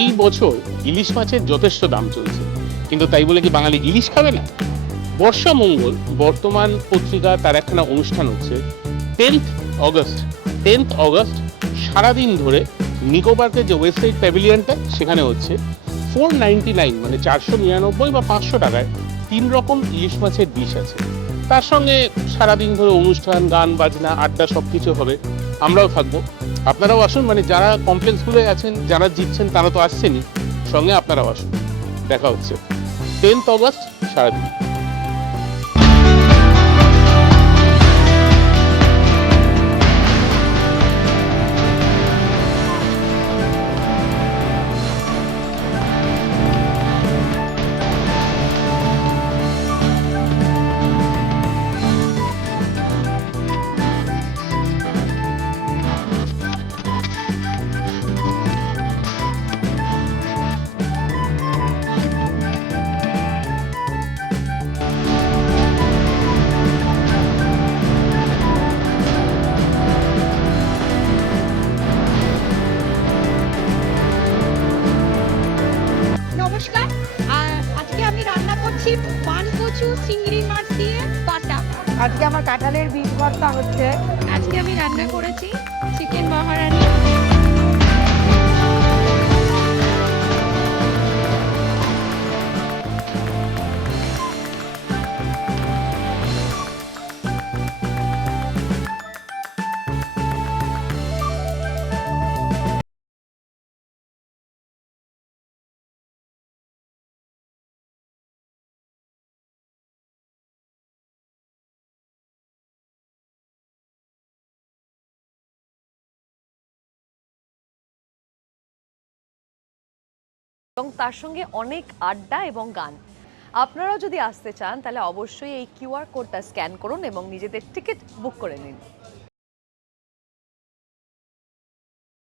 এই বছর ইলিশ মাছের যথেষ্ট দাম চলছে, কিন্তু তাই বলে কি বাঙালি ইলিশ খাবে না? বর্ষা মঙ্গল বর্তমান পত্রিকা তার একখানা অনুষ্ঠান হচ্ছে 10th অগস্ট সারাদিন ধরে নিকো পার্কের যে ওয়েবসাইট প্যাভিলিয়নটা সেখানে হচ্ছে 499 মানে 499 বা 500 টাকায় 3 রকম ইলিশ মাছের ডিশ আছে। তার সঙ্গে সারাদিন ধরে অনুষ্ঠান, গান বাজনা, আড্ডা সবকিছু হবে। আমরাও থাকবো, আপনারাও আসুন। মানে যারা কমপ্লেক্সগুলোয় আছেন, যারা জিতছেন তারা তো আসছেনই, সঙ্গে আপনারাও আসুন। দেখা হচ্ছে 10th অগস্ট সারাদিন। নমস্কার। আজকে আমি রান্না করছি পানকচু চিংড়ি মাছ দিয়ে বাটা। আজকে আমার কাঁঠালের বীজ ভর্তা হচ্ছে। আজকে আমি রান্না করেছি চিকেন মহারানি। এবং তার সঙ্গে অনেক আড্ডা এবং গান। আপনারাও যদি আসতে চান তাহলে অবশ্যই এই কিউআর কোডটা স্ক্যান করুন এবং নিজেদের টিকিট বুক করে নিন।